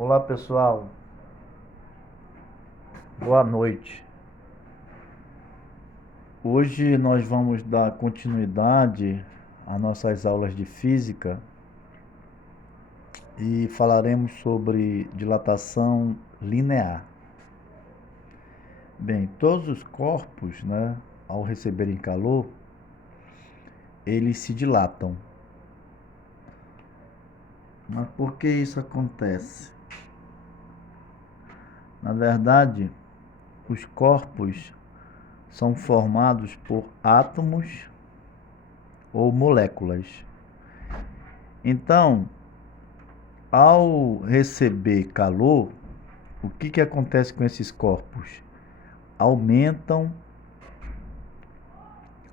Olá pessoal, boa noite. Hoje nós vamos dar continuidade às nossas aulas de física e falaremos sobre dilatação linear. Bem, todos os corpos, ao receberem calor, eles se dilatam. Mas por que isso acontece? Na verdade, os corpos são formados por átomos ou moléculas. Então, ao receber calor, o que acontece com esses corpos? Aumentam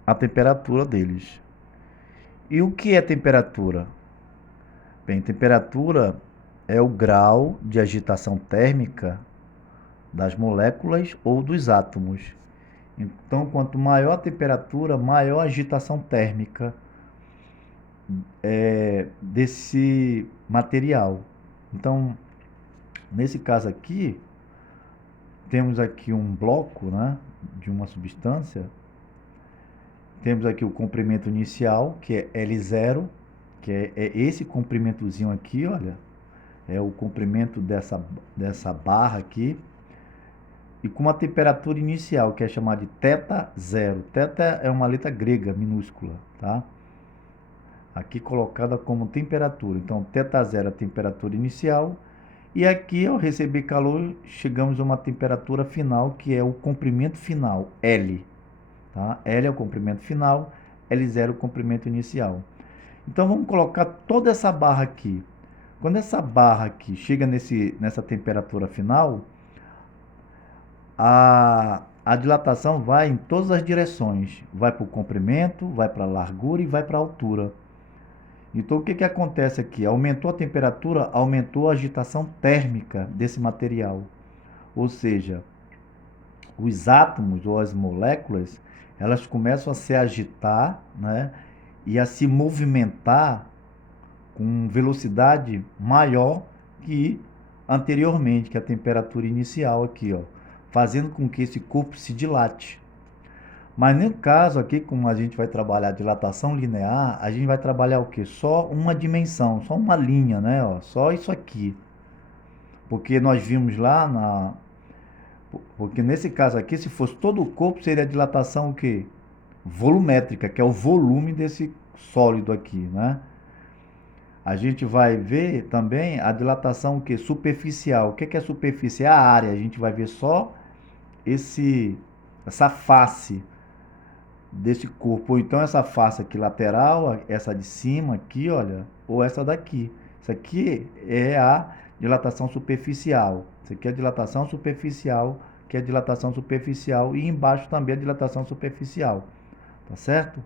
a temperatura deles. E o que é temperatura? Bem, temperatura é o grau de agitação térmica das moléculas ou dos átomos. Então, quanto maior a temperatura, maior a agitação térmica desse material. Então, nesse caso aqui, temos aqui um bloco, de uma substância. Temos aqui o comprimento inicial, que é L0, que é esse comprimentozinho aqui, olha. É o comprimento dessa barra aqui. E com uma temperatura inicial, que é chamada de θ0. Θ é uma letra grega, minúscula, tá? Aqui colocada como temperatura. Então, θ0 é a temperatura inicial. E aqui, ao receber calor, chegamos a uma temperatura final, que é o comprimento final, L. Tá? L é o comprimento final, L0 é o comprimento inicial. Então, vamos colocar toda essa barra aqui. Quando essa barra aqui chega nessa temperatura final, a dilatação vai em todas as direções. Vai para o comprimento, vai para a largura e vai para a altura. Então, o que acontece aqui? Aumentou a temperatura, aumentou a agitação térmica desse material. Ou seja, os átomos ou as moléculas, elas começam a se agitar, e a se movimentar com velocidade maior que anteriormente, que a temperatura inicial aqui, ó, fazendo com que esse corpo se dilate. Mas no caso aqui, como a gente vai trabalhar dilatação linear, a gente vai trabalhar o quê? Só uma dimensão, só uma linha, Só isso aqui. Porque nós vimos lá porque nesse caso aqui, se fosse todo o corpo, seria a dilatação o quê? Volumétrica, que é o volume desse sólido aqui, A gente vai ver também a dilatação o quê? Superficial. O que é superficial? É a área. A gente vai ver só essa face desse corpo, ou então essa face aqui lateral, essa de cima aqui, olha, ou essa daqui. Isso aqui é a dilatação superficial. Isso aqui é a dilatação superficial, que é a dilatação superficial, e embaixo também a dilatação superficial. Tá certo?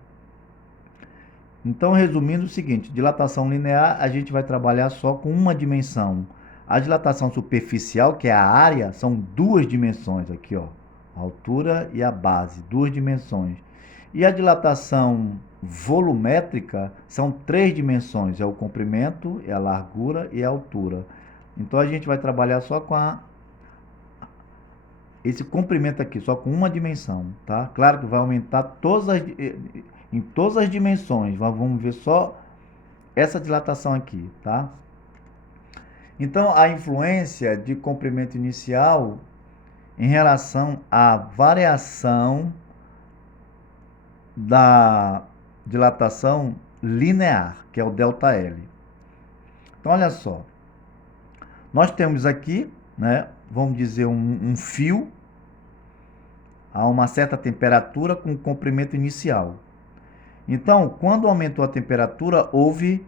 Então, resumindo o seguinte, dilatação linear, a gente vai trabalhar só com uma dimensão. A dilatação superficial, que é a área, são duas dimensões aqui, ó. A altura e a base, duas dimensões. E a dilatação volumétrica são três dimensões, é o comprimento, é a largura e a altura. Então a gente vai trabalhar só com esse comprimento aqui, só com uma dimensão, tá? Claro que vai aumentar em todas as dimensões, mas vamos ver só essa dilatação aqui, tá? Então a influência de comprimento inicial em relação à variação da dilatação linear, que é o ΔL. Então, olha só. Nós temos aqui, vamos dizer, um fio a uma certa temperatura com comprimento inicial. Então, quando aumentou a temperatura, houve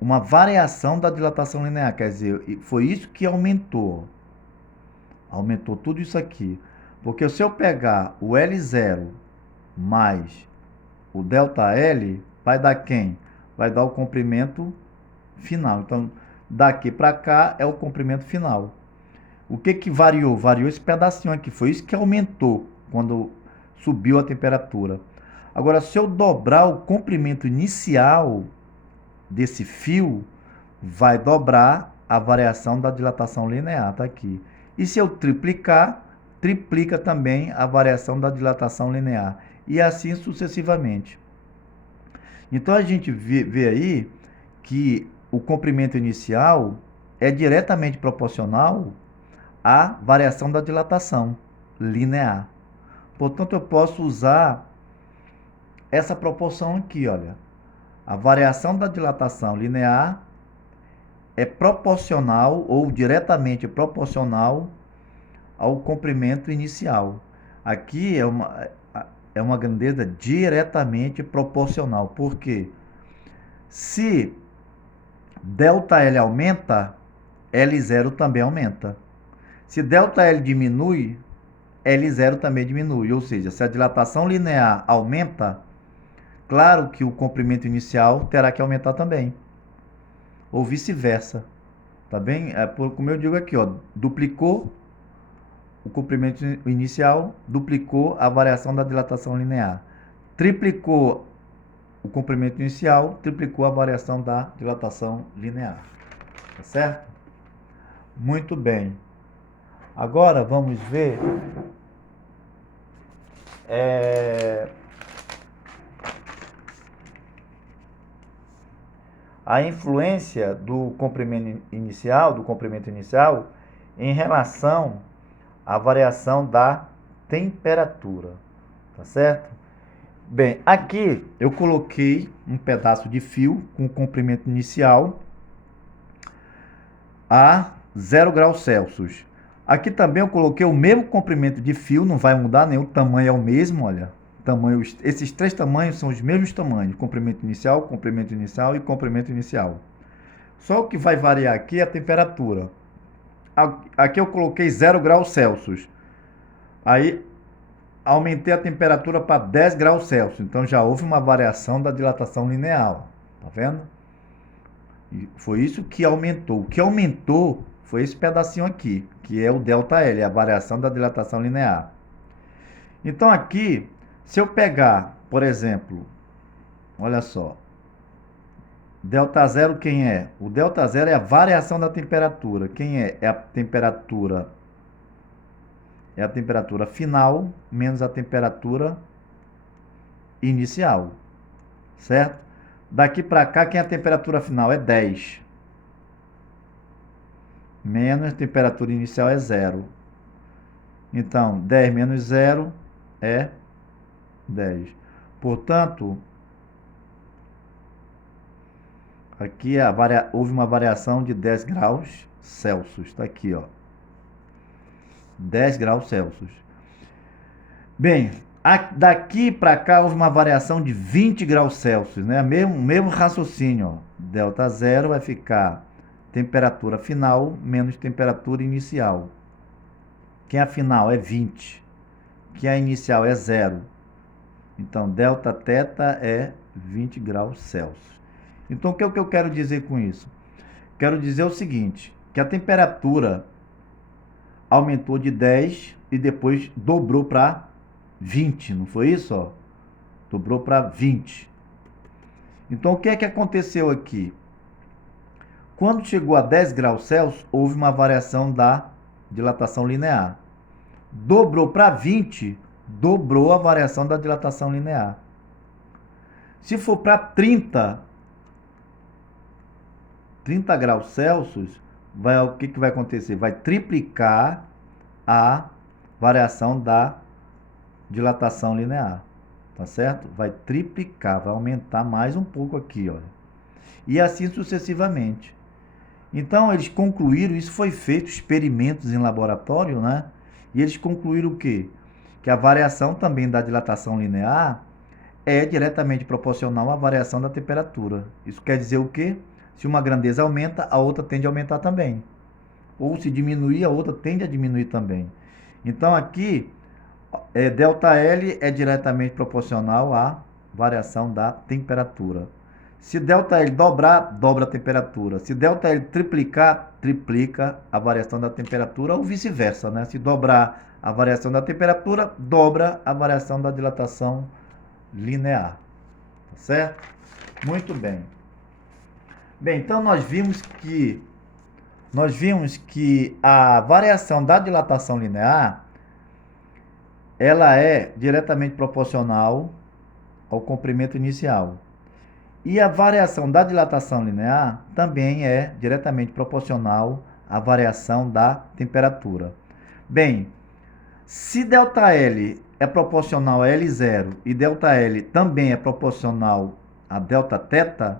uma variação da dilatação linear. Quer dizer, foi isso que aumentou. Aumentou tudo isso aqui. Porque se eu pegar o L0 mais o ΔL, vai dar quem? Vai dar o comprimento final. Então, daqui para cá é o comprimento final. O que variou? Variou esse pedacinho aqui. Foi isso que aumentou quando subiu a temperatura. Agora, se eu dobrar o comprimento inicial desse fio, vai dobrar a variação da dilatação linear, tá aqui. E se eu triplicar, triplica também a variação da dilatação linear. E assim sucessivamente. Então a gente vê aí que o comprimento inicial é diretamente proporcional à variação da dilatação linear. Portanto, eu posso usar essa proporção aqui, olha. A variação da dilatação linear é proporcional ou diretamente proporcional ao comprimento inicial. Aqui é uma grandeza diretamente proporcional. Por quê? Se ΔL aumenta, L0 também aumenta. Se ΔL diminui, L0 também diminui. Ou seja, se a dilatação linear aumenta, claro que o comprimento inicial terá que aumentar também. Ou vice-versa. Tá bem? Como eu digo aqui, ó, duplicou o comprimento inicial, duplicou a variação da dilatação linear. Triplicou o comprimento inicial, triplicou a variação da dilatação linear. Tá certo? Muito bem. Agora vamos ver a influência do comprimento inicial em relação à variação da temperatura. Tá certo? Bem, aqui eu coloquei um pedaço de fio com comprimento inicial a 0 graus Celsius. Aqui também eu coloquei o mesmo comprimento de fio, não vai mudar nenhum, o tamanho é o mesmo, olha. Esses três tamanhos são os mesmos tamanhos, comprimento inicial e comprimento inicial. Só o que vai variar aqui é a temperatura. Aqui eu coloquei 0 graus Celsius. Aí aumentei a temperatura para 10 graus Celsius. Então já houve uma variação da dilatação linear. Tá vendo? E foi isso que aumentou. O que aumentou foi esse pedacinho aqui, que é o ΔL, a variação da dilatação linear. Então aqui, se eu pegar, por exemplo, olha só, ΔZ quem é? O ΔZ é a variação da temperatura. Quem é? É a temperatura final menos a temperatura inicial, certo? Daqui para cá, quem é a temperatura final? É 10. Menos a temperatura inicial é 0. Então, 10 menos 0 é 10. Portanto, aqui houve uma variação de 10 graus Celsius. Está aqui, ó. 10 graus Celsius. Bem, daqui para cá houve uma variação de 20 graus Celsius, né? Mesmo raciocínio, ó. ΔZ vai ficar temperatura final menos temperatura inicial. Quem é a final é 20. Quem é a inicial é 0. Então, Δθ é 20 graus Celsius. Então, o que eu quero dizer com isso? Quero dizer o seguinte, que a temperatura aumentou de 10 e depois dobrou para 20, não foi isso? Ó? Dobrou para 20. Então, o que é que aconteceu aqui? Quando chegou a 10 graus Celsius, houve uma variação da dilatação linear. Dobrou para 20, dobrou a variação da dilatação linear. Se for para 30 graus Celsius, o que vai acontecer? Vai triplicar a variação da dilatação linear. Tá certo? Vai triplicar, vai aumentar mais um pouco aqui, olha. E assim sucessivamente. Então, eles concluíram, isso foi feito, experimentos em laboratório, né? E eles concluíram o quê? Que a variação também da dilatação linear é diretamente proporcional à variação da temperatura. Isso quer dizer o quê? Se uma grandeza aumenta, a outra tende a aumentar também. Ou se diminuir, a outra tende a diminuir também. Então, aqui, ΔL é diretamente proporcional à variação da temperatura. Se ΔL dobrar, dobra a temperatura. Se ΔL triplicar, triplica a variação da temperatura ou vice-versa, né? Se dobrar a variação da temperatura, dobra a variação da dilatação linear. Tá certo? Muito bem. Bem, então nós vimos que nós vimos que a variação da dilatação linear, ela é diretamente proporcional ao comprimento inicial. E a variação da dilatação linear também é diretamente proporcional à variação da temperatura. Bem, se ΔL é proporcional a L0 e ΔL também é proporcional a Δθ,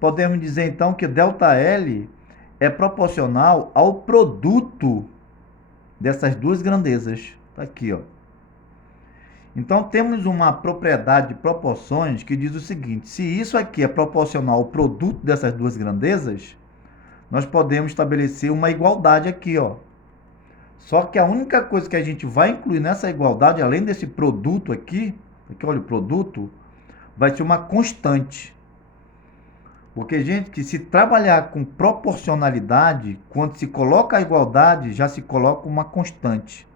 podemos dizer então que ΔL é proporcional ao produto dessas duas grandezas. Está aqui, ó. Então, temos uma propriedade de proporções que diz o seguinte: se isso aqui é proporcional ao produto dessas duas grandezas, nós podemos estabelecer uma igualdade aqui, ó. Só que a única coisa que a gente vai incluir nessa igualdade, além desse produto aqui olha o produto, vai ser uma constante. Porque, gente, que se trabalhar com proporcionalidade, quando se coloca a igualdade, já se coloca uma constante.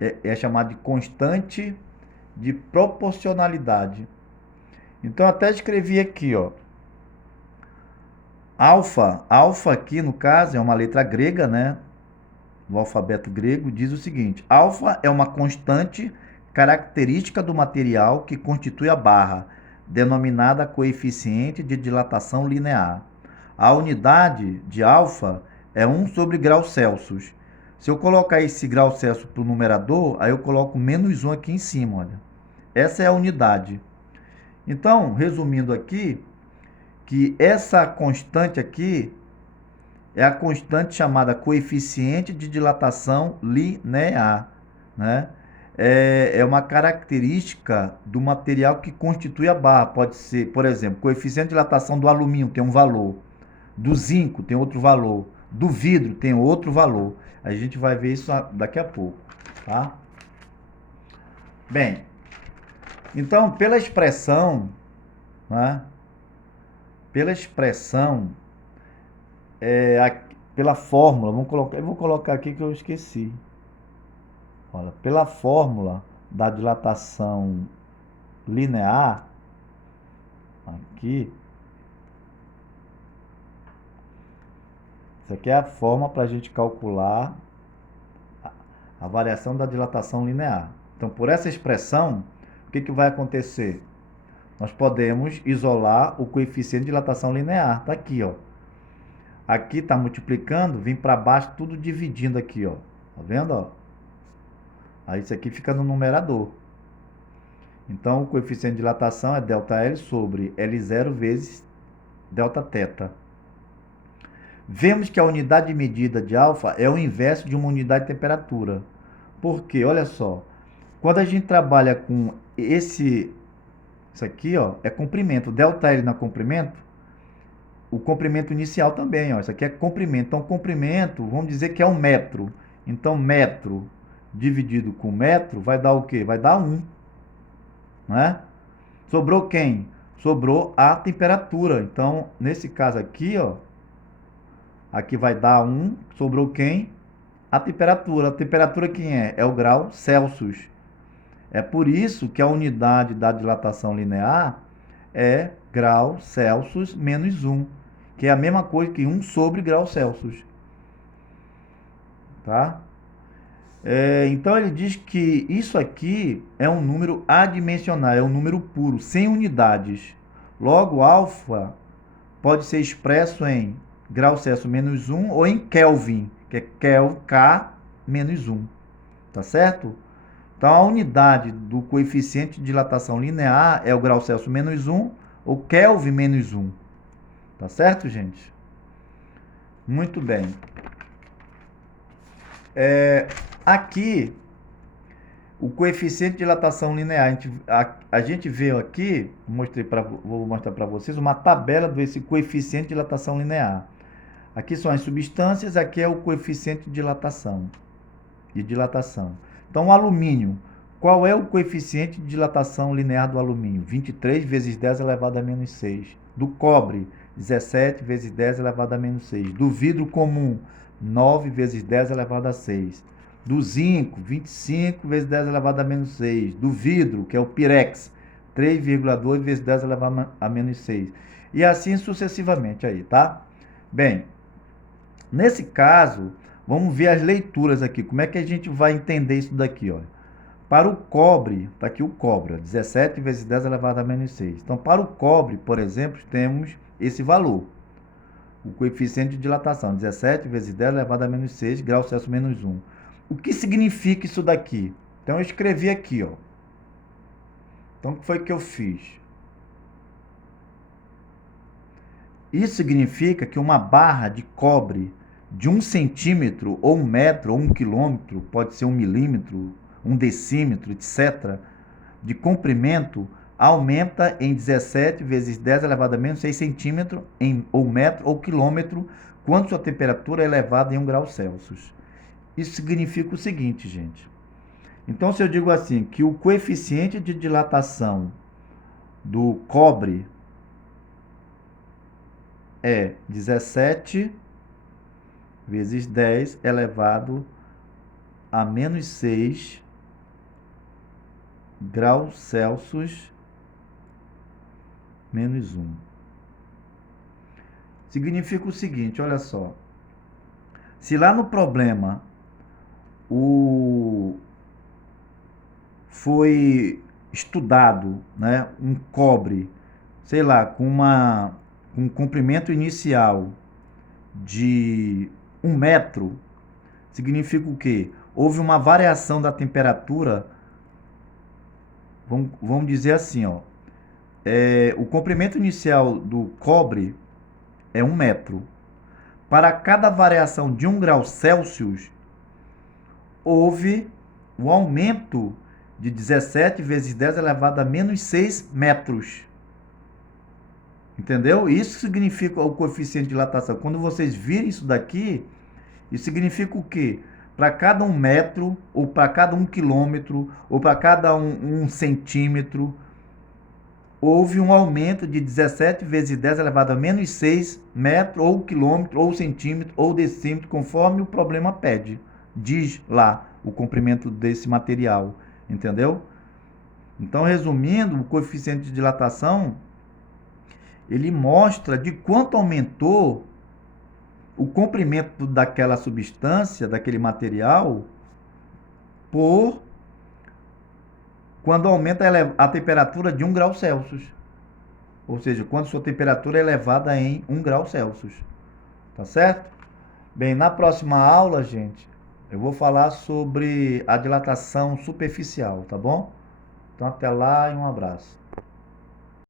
É chamado de constante de proporcionalidade. Então, até escrevi aqui, ó. Alfa aqui, no caso, é uma letra grega, né? Do alfabeto grego, diz o seguinte: alfa é uma constante característica do material que constitui a barra, denominada coeficiente de dilatação linear. A unidade de alfa é 1 sobre grau Celsius. Se eu colocar esse grau Celsius para o numerador, aí eu coloco -1 aqui em cima, olha. Essa é a unidade. Então, resumindo aqui, que essa constante aqui é a constante chamada coeficiente de dilatação linear, né? É uma característica do material que constitui a barra. Pode ser, por exemplo, coeficiente de dilatação do alumínio tem um valor, do zinco tem outro valor, do vidro tem outro valor. A gente vai ver isso daqui a pouco, tá? Bem, então, pela expressão, né? Pela fórmula, eu vou colocar aqui que eu esqueci. Olha, pela fórmula da dilatação linear, aqui, isso aqui é a forma para a gente calcular a variação da dilatação linear. Então, por essa expressão, o que vai acontecer? Nós podemos isolar o coeficiente de dilatação linear. Está aqui, ó. Aqui está multiplicando, vem para baixo, tudo dividindo aqui, ó. Tá vendo, ó? Aí isso aqui fica no numerador. Então, o coeficiente de dilatação é ΔL sobre L0 vezes Δθ. Vemos que a unidade de medida de alfa é o inverso de uma unidade de temperatura. Por quê? Olha só. Quando a gente trabalha com isso aqui, ó, é comprimento. ΔL não é comprimento? O comprimento inicial também, ó. Isso aqui é comprimento. Então, comprimento, vamos dizer que é 1 metro. Então, metro dividido com metro vai dar o quê? Vai dar 1. Né? Sobrou quem? Sobrou a temperatura. Então, nesse caso aqui, ó, aqui vai dar 1. Sobrou quem? A temperatura. A temperatura quem é? É o grau Celsius. É por isso que a unidade da dilatação linear é grau Celsius menos 1, que é a mesma coisa que 1 sobre grau Celsius. Tá? Então, ele diz que isso aqui é um número adimensional, é um número puro, sem unidades. Logo, alfa pode ser expresso em grau Celsius menos 1 ou em Kelvin, que é K menos 1. Tá certo? Então, a unidade do coeficiente de dilatação linear é o grau Celsius menos 1 ou Kelvin menos 1. Tá certo, gente? Muito bem. Aqui, o coeficiente de dilatação linear, a gente vê aqui, vou mostrar para vocês, uma tabela desse coeficiente de dilatação linear. Aqui são as substâncias, aqui é o coeficiente de dilatação. Então, o alumínio, qual é o coeficiente de dilatação linear do alumínio? 23 vezes 10 elevado a menos 6. Do cobre, 17 vezes 10 elevado a menos 6. Do vidro comum, 9 vezes 10 elevado a 6. Do zinco, 25 vezes 10 elevado a menos 6. Do vidro, que é o pirex, 3,2 vezes 10 elevado a menos 6. E assim sucessivamente aí, tá? Bem, Nesse caso, vamos ver as leituras aqui. Como é que a gente vai entender isso daqui, ó? Para o cobre, está aqui o cobre, ó, 17 vezes 10 elevado a menos 6. Então, para o cobre, por exemplo, temos esse valor. O coeficiente de dilatação, 17 vezes 10 elevado a menos 6, graus Celsius menos 1. O que significa isso daqui? Então, eu escrevi aqui, ó. Então, o que foi que eu fiz? Isso significa que uma barra de cobre de 1 centímetro, ou 1 metro, ou 1 quilômetro, pode ser 1 milímetro, 1 decímetro, etc., de comprimento, aumenta em 17 vezes 10 elevado a menos 6 centímetros, ou metro, ou quilômetro, quando sua temperatura é elevada em 1 grau Celsius. Isso significa o seguinte, gente. Então, se eu digo assim, que o coeficiente de dilatação do cobre é 17 vezes 10 elevado a menos 6 graus Celsius menos 1. Significa o seguinte, olha só. Se lá no problema foi estudado, né, um cobre, sei lá, com um comprimento inicial de 1 metro, significa o quê? Houve uma variação da temperatura, vamos dizer assim, ó, o comprimento inicial do cobre é 1 metro. Para cada variação de 1 grau Celsius, houve um aumento de 17 vezes 10 elevado a menos 6 metros. Entendeu? Isso significa o coeficiente de dilatação. Quando vocês virem isso daqui, isso significa o quê? Para cada 1 metro, ou para cada 1 quilômetro, ou para cada 1 centímetro, houve um aumento de 17 vezes 10 elevado a menos 6 metro, ou quilômetro, ou centímetro, ou decímetro, conforme o problema pede. Diz lá o comprimento desse material. Entendeu? Então, resumindo, o coeficiente de dilatação, ele mostra de quanto aumentou o comprimento daquela substância, daquele material, quando aumenta a temperatura de 1 grau Celsius. Ou seja, quando sua temperatura é elevada em 1 grau Celsius. Tá certo? Bem, na próxima aula, gente, eu vou falar sobre a dilatação superficial, tá bom? Então, até lá e um abraço.